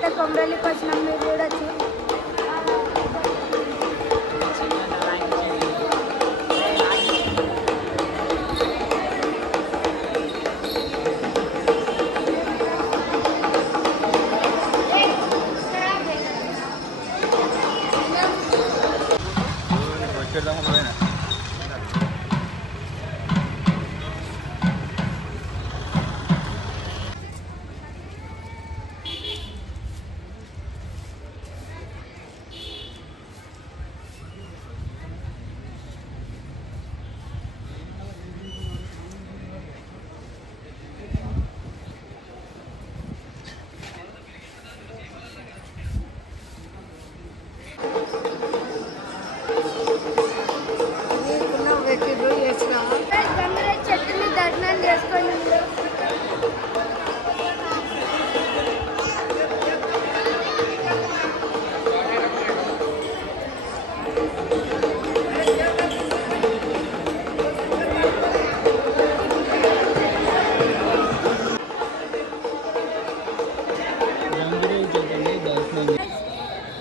మేమైతే కొమరలికి వచ్చినాం, మీరు చూడొచ్చు. చెట్టుని దర్శనం చేసుకొని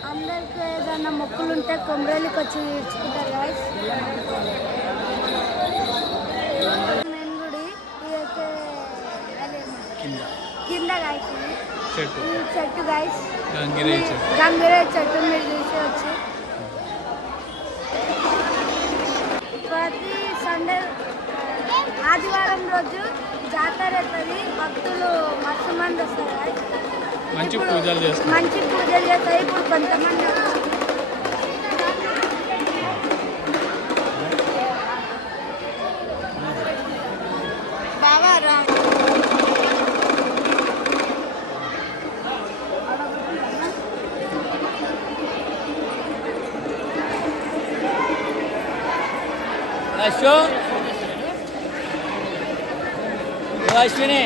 అందరికి ఏదైనా మొక్కులు ఉంటే కొమరలికి వచ్చి తీర్చుకుంటారు గాయస్. మెయిన్ గుడి ఇదైతే కింద గాయస్, ఈ చెట్టు గాయస్ గంగిరే చెట్టు మీరు చూసేవచ్చు. ప్రతి సండే ఆదివారం రోజు జాతర అవుతుంది, భక్తులు మస్తు మంది వస్తారు గాయస్. మంచి పూజలు చేస్తారు. ఇప్పుడు కొంతమంది బాబా రా అశ్విని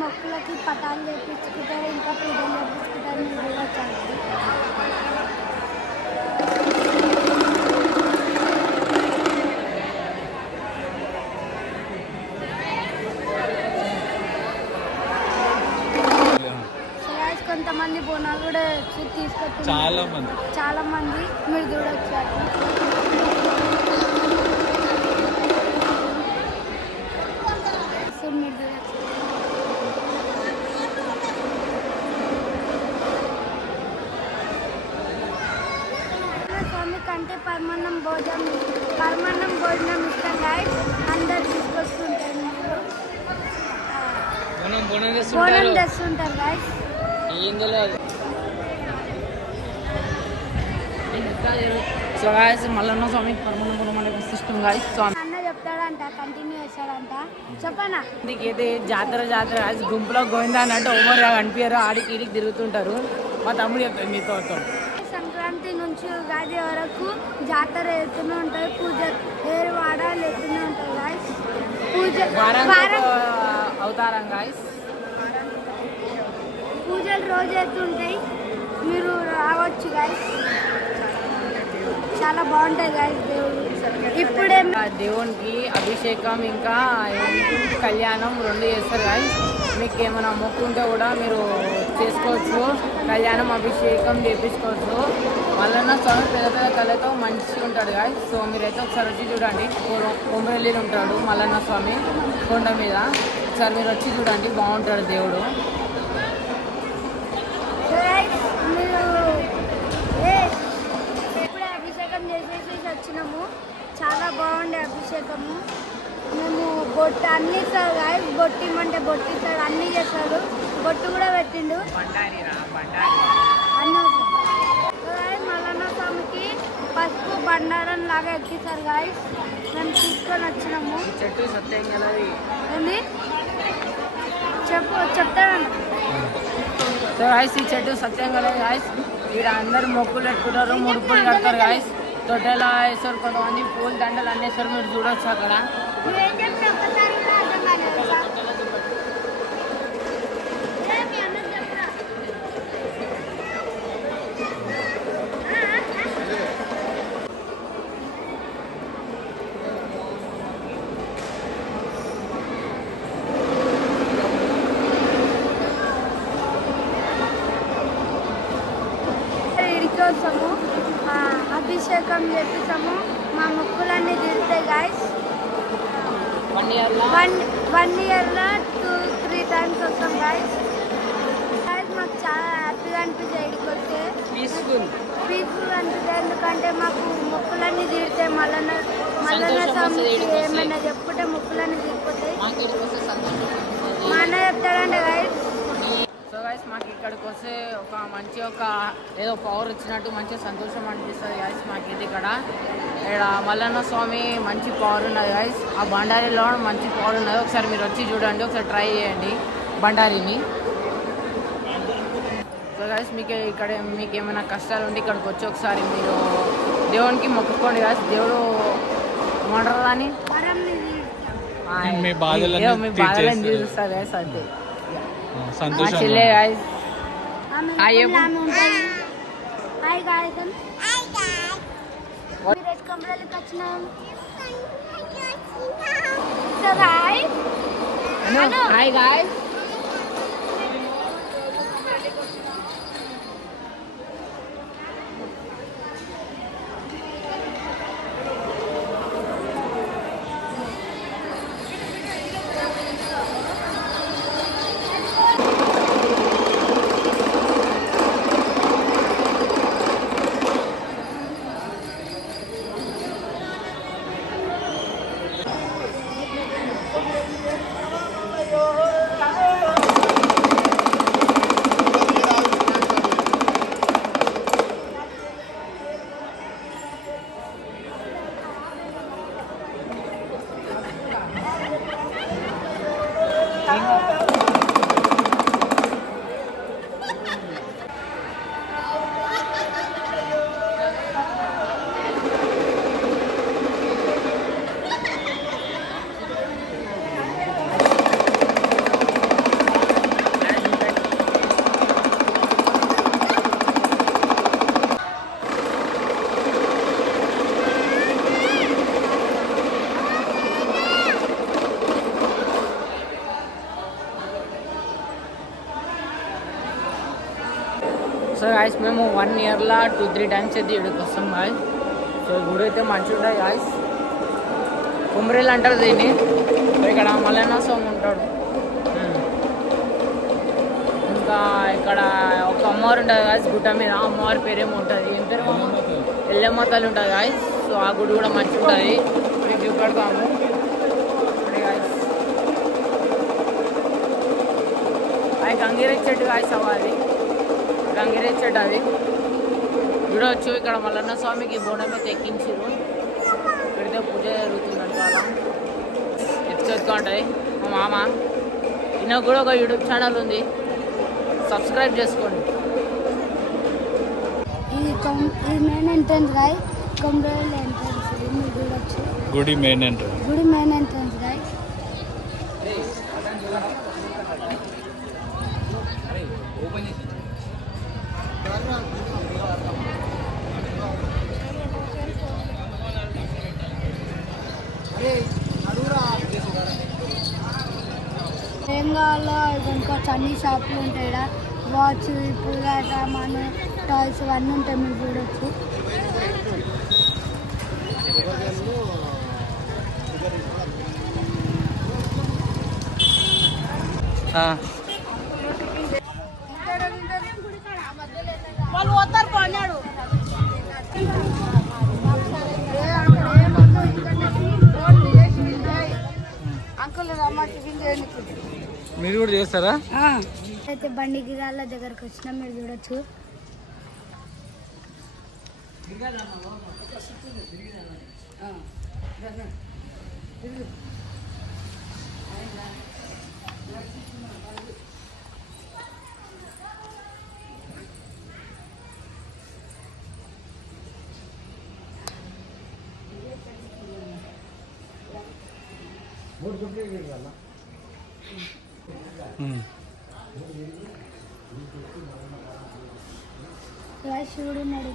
మొక్కలకి పటాలు చేపించుకుంటారు, ఇంకా పూజలు చేపించుకుంటారు. కొంతమంది బోనాలు కూడా తీసుకొచ్చి చాలా మంది మీరు చూడొచ్చు. స్వామి కంటే పరమాన్నం భోజనం ఇష్టం గాయస్. అందరు తీసుకొస్తుంటారు, బోనం తెస్తుంటారు గాయస్. సో గాయస్ మల్లన్న స్వామి పరమాన్నం సిస్టం గాయస్. అన్న చెప్తాడంట, కంటిన్యూ చేస్తాడంట. చెప్పనా అయితే జాతర గాయస్, గుంపులో గోవిందా అన్నట్టు ఓవర్ కనిపించారు, ఆడికి ఈడికి తిరుగుతుంటారు. మా తమ్ముడు చెప్తాడు మీతో. సంక్రాంతి నుంచి ఉగాది వరకు జాతర ఎత్తునే ఉంటాయి, పూజ వేరు వాడాలు ఎత్తునే ఉంటాయి గాయస్. అవతారం గాయస్, పూజలు రోజు ఎత్తుంటాయి, మీరు రావచ్చు గాయస్. చాలా బాగుంటాయి గాయస్. ఇప్పుడే దేవునికి అభిషేకం ఇంకా కళ్యాణం 2 చేస్తారు గాయస్. మీకు ఏమైనా మొక్కు ఉంటే కూడా మీరు చేసుకోవచ్చు, కళ్యాణం అభిషేకం చేయించుకోవచ్చు. మల్లన్న స్వామి పెద్ద కళతో మంచిగా ఉంటాడు గాయస్. సో మీరైతే ఒకసారి వచ్చి చూడండి. కొమరలిలో ఉంటాడు మల్లన్న స్వామి కొండ మీద. ఒకసారి మీరు వచ్చి చూడండి, బాగుంటాడు దేవుడు. ఇప్పుడే అభిషేకం చేసేసి వచ్చినాము, చాలా బాగుండే అభిషేకము. మేము బొట్టు అన్ని ఇస్తారు గాయస్, బొట్టు ఇమ్మంటే బొట్టు ఇస్తాడు, అన్నీ చేస్తాడు. బొట్టు కూడా పెట్టిండు అన్న. మల్లన్న స్వామికి పసుపు బండారం లాగా ఎక్కిస్తారు గాయస్. మేము తీసుకొని వచ్చినాము. చెట్టు సత్యం ఏంది చెప్తాను. సో గాయస్ ఈ చెట్టు సత్యం కదా గాయస్. ఇక్కడ అందరు మొక్కులు పెట్టుకుంటారు, ముడుపులు కడతారు గాయస్. తొట్టెలా వేస్తారు, కొంతమంది పూల దండలు అన్నేస్తారు, మీరు చూడవచ్చు అక్కడ. అభిషేకం చేపిస్తాము. మా మొక్కులన్నీ తీరుతాయి గాయస్. 1 ఇయర్లో 1 ఇయర్లో 2-3 టైమ్స్ వస్తాం గాయస్. మాకు చాలా హ్యాపీగా అనిపిస్తాయి. ఇక్కడికి వస్తే పీస్ఫుల్ అనిపిస్తాయి. ఎందుకంటే మాకు మొక్కులన్నీ తీరుతాయి. మల్లన్న స్వామికి ఏమైనా చెప్పుకుంటే మొక్కులన్నీ తీరిపోతాయి. మా అన్న చెప్తాడంటే గాయస్. సో గైస్ మాకు ఇక్కడికి వస్తే ఒక ఏదో పవర్ వచ్చినట్టు మంచిగా సంతోషం అనిపిస్తుంది గైస్. మాకైతే ఇక్కడ మల్లన్న స్వామి మంచి పవర్ ఉన్నది గైస్. ఆ బండారిలో మంచి పవర్ ఉన్నది. ఒకసారి మీరు వచ్చి చూడండి, ఒకసారి ట్రై చేయండి బండారిని. సో గైస్ మీకు ఏమైనా కష్టాలు ఉంటే ఇక్కడికి వచ్చి ఒకసారి మీరు దేవునికి మొక్కుకోండి గైస్. దేవుడు ఏమంటారు అని మీ బాధలను తీరుస్తారు గైస్. అంతే సంతోషం. చెల్లె గైస్ హాయ్ గాయస్. మీరేజ్ కమరాలకు వచ్చినాం. So guys hi guys. So guys మేము 1 ఇయర్లో 2-3 టైమ్స్ అయితే ఇక్కడికి వస్తాం గాయస్. సో గుడి అయితే మంచిగా ఉంటుంది గాయస్. కుమ్రేలు అంటారు దీన్ని. ఇక్కడ మల్లన్న స్వామి ఉంటాడు. ఇంకా ఇక్కడ ఒక అమ్మవారు ఉంటుంది గాయస్ గుట్ట మీద. అమ్మవారి పేరేమో ఉంటుంది. ఏం పేరు ఎల్లమ్మ తల్లి ఉంటుంది గాయస్. సో ఆ గుడి కూడా మంచిగా ఉంటుంది. మీకు చూపెడతాము గాయస్. అది గంగిరెడ్డి చెట్టు గాయస్. అవ్వాలి గంగిరెడ్డి చెట్టు అది చూడవచ్చు. ఇక్కడ మల్లన్న స్వామికి బోనం అయితే ఎక్కించారు. ఇక్కడితే పూజ జరుగుతుందంట. చాలా ఎత్తుగా ఉంటుంది. మా మామ ఈయనకు కూడా ఒక యూట్యూబ్ ఛానల్ ఉంది, సబ్స్క్రైబ్ చేసుకోండి. ఇది మెయిన్ ఎంట్రన్స్ గాయ్. కొమరేల్ ఎంట్రన్స్ మీరు చూడొచ్చు. గుడి మెయిన్ ఎంట్రన్స్. గుడి మెయిన్ ఎంట్రన్స్ గాయ్. తెలంగాణలో ఇంకా అన్ని షాపులు ఉంటాయి. ఇక్కడ వాచ్, పూల సామాను, టాయ్స్ ఇవన్నీ ఉంటాయి. మీరు చూడొచ్చు. వాళ్ళు పోతారు కొన్నాడు. అంకుల్ రమ్మ టిఫిన్ చేయండి. మీరు కూడా చేస్తారా? అయితే బండికి గాళ్ళ దగ్గరకు వచ్చినా మీరు చూడొచ్చు. శివుడు ఉన్నాడు.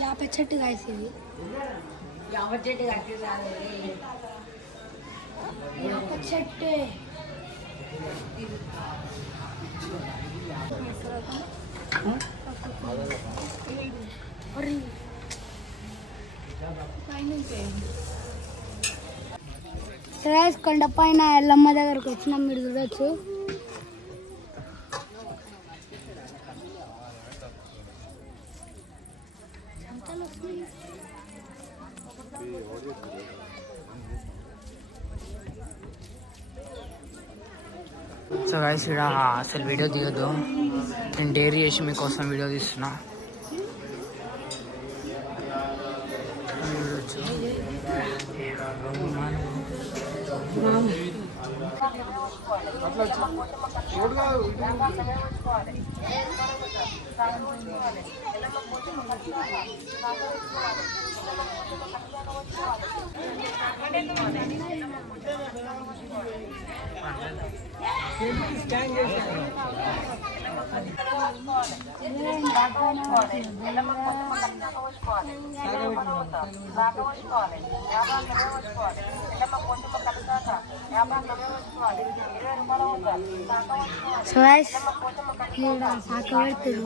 యాప చెట్టు కాసేవి. యాప చెట్టు యాప చెట్టే. రైస్ కొండ పైన ఎల్లమ్మ దగ్గరకు వచ్చినాం, మీరు చూడొచ్చు. సో గైస్ ఇక్కడ అసలు వీడియో తీయొద్దు, నేను డైరీ చేసి మీకోసం వీడియో తీస్తున్నా. సో గైస్ ఇక్కడ శాఖ పెడుతురు.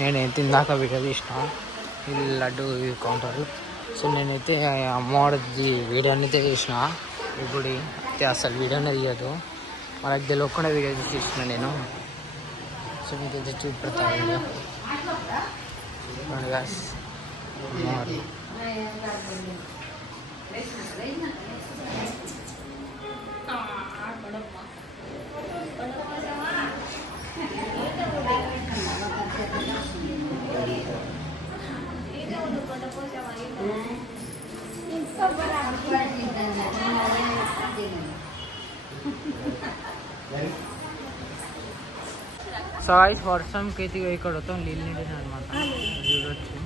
నేనైతే ఇందాక వీడియో తీసిన, ఇది లడ్డు కౌంటర్. సో నేనైతే అమ్మవారిది వీడియో అయితే తీసిన. ఇప్పుడు అయితే అసలు వీడియోనే తీయదు, మనకు తెలియకుండా వీడియో తీసిన నేను. సో మీకైతే చూపెడతా వీడియో అమ్మవారి. సో గైస్ వర్షంకి అయితే ఇక్కడ మొత్తం నీళ్ళు నిండినాయి అనమాట, చూడొచ్చు.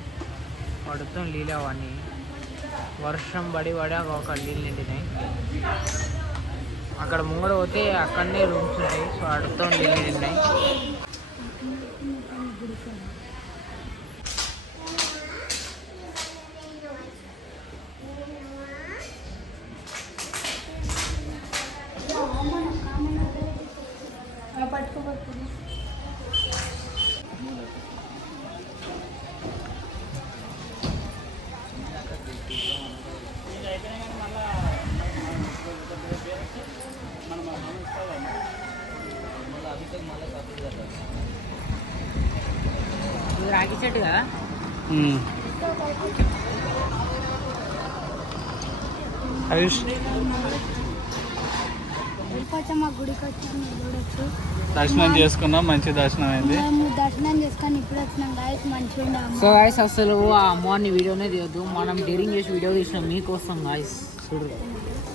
మొత్తం నీళ్ళు అవన్నీ వర్షం పడి ఒక నీళ్ళు నిండినాయి. అక్కడ ముంగడ పోతే అక్కడనే రూమ్స్ ఉంటాయి. సో అడుగుతాం నీళ్ళు నిండినాయి. ఇది రాగి చెట్టు కదా. కొంచెం మా గుడికి వచ్చి చూడొచ్చు. దర్శనం చేసుకున్నాం, మంచి దర్శనం అయింది. మేము దర్శనం చేసుకొని ఇప్పుడు వచ్చినాం గాయస్, మంచిగా. సో గాయస్ అసలు ఆ అమ్మవారిని వీడియోనే తీయద్దు, మనం డేరింగ్ చేసి వీడియో తీసినాం మీకోసం గాయస్. చూడు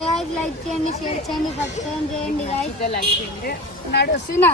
గాయస్, లైక్ చేయండి, షేర్ చేయండి, సబ్స్క్రైబ్ చేయండి గాయస్. లైక్ చేయండి. నడుస్తున్నా